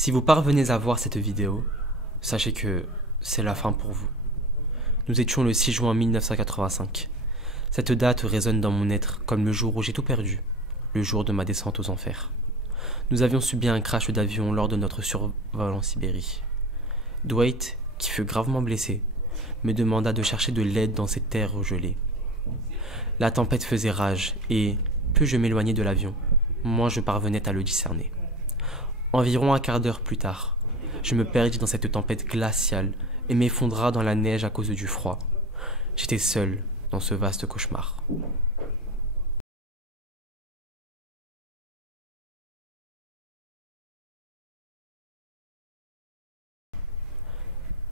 Si vous parvenez à voir cette vidéo, sachez que c'est la fin pour vous. Nous étions le 6 juin 1985. Cette date résonne dans mon être comme le jour où j'ai tout perdu, le jour de ma descente aux enfers. Nous avions subi un crash d'avion lors de notre survol en Sibérie. Dwight, qui fut gravement blessé, me demanda de chercher de l'aide dans ces terres gelées. La tempête faisait rage et, plus je m'éloignais de l'avion, moins je parvenais à le discerner. Environ un quart d'heure plus tard, je me perdis dans cette tempête glaciale et m'effondra dans la neige à cause du froid. J'étais seul dans ce vaste cauchemar.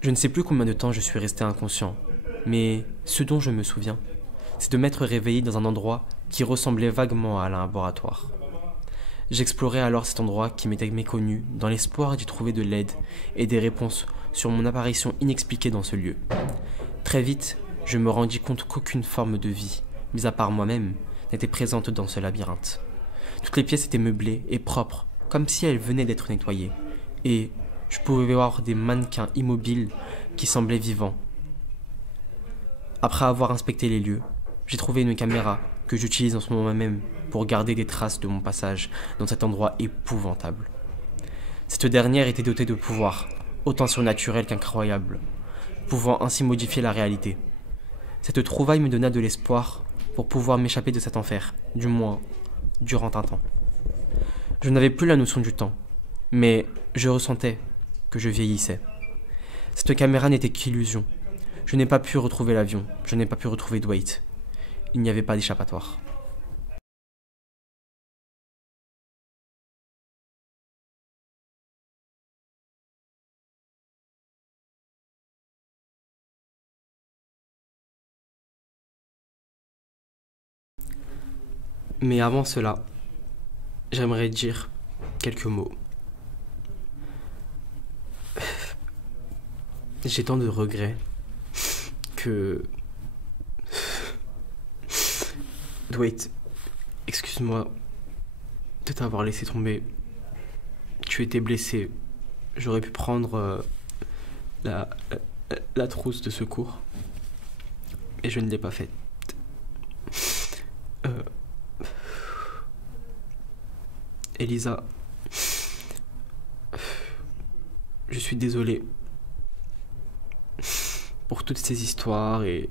Je ne sais plus combien de temps je suis resté inconscient, mais ce dont je me souviens, c'est de m'être réveillé dans un endroit qui ressemblait vaguement à un laboratoire. J'explorais alors cet endroit qui m'était méconnu dans l'espoir d'y trouver de l'aide et des réponses sur mon apparition inexpliquée dans ce lieu. Très vite, je me rendis compte qu'aucune forme de vie, mis à part moi-même, n'était présente dans ce labyrinthe. Toutes les pièces étaient meublées et propres, comme si elles venaient d'être nettoyées, et je pouvais voir des mannequins immobiles qui semblaient vivants. Après avoir inspecté les lieux, j'ai trouvé une caméra que j'utilise en ce moment même pour garder des traces de mon passage dans cet endroit épouvantable. Cette dernière était dotée de pouvoirs, autant surnaturels qu'incroyables, pouvant ainsi modifier la réalité. Cette trouvaille me donna de l'espoir pour pouvoir m'échapper de cet enfer, du moins durant un temps. Je n'avais plus la notion du temps, mais je ressentais que je vieillissais. Cette caméra n'était qu'illusion. Je n'ai pas pu retrouver l'avion, je n'ai pas pu retrouver Dwight. Il n'y avait pas d'échappatoire. Mais avant cela, j'aimerais dire quelques mots. J'ai tant de regrets que... Dwight, excuse-moi de t'avoir laissé tomber. Tu étais blessé. J'aurais pu prendre la, la trousse de secours. Et je ne l'ai pas faite. Elisa, je suis désolé pour toutes ces histoires et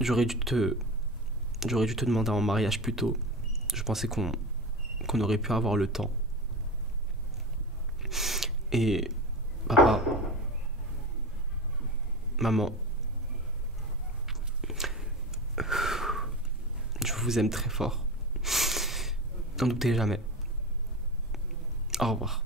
j'aurais dû te demander en mariage plus tôt. Je pensais qu'on aurait pu avoir le temps. Et papa, maman, je vous aime très fort. N'en doutez jamais. Au revoir.